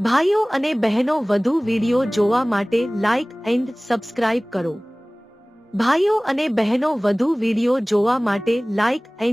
ભાઈઓ અને બહેનો વધુ વિડિયો જોવા માટે લાઇક એન્ડ સબસ્ક્રાઇબ કરો. ભાઈઓ અને બહેનો વધુ વિડિયો જોવા માટે લાઇક એન્ડ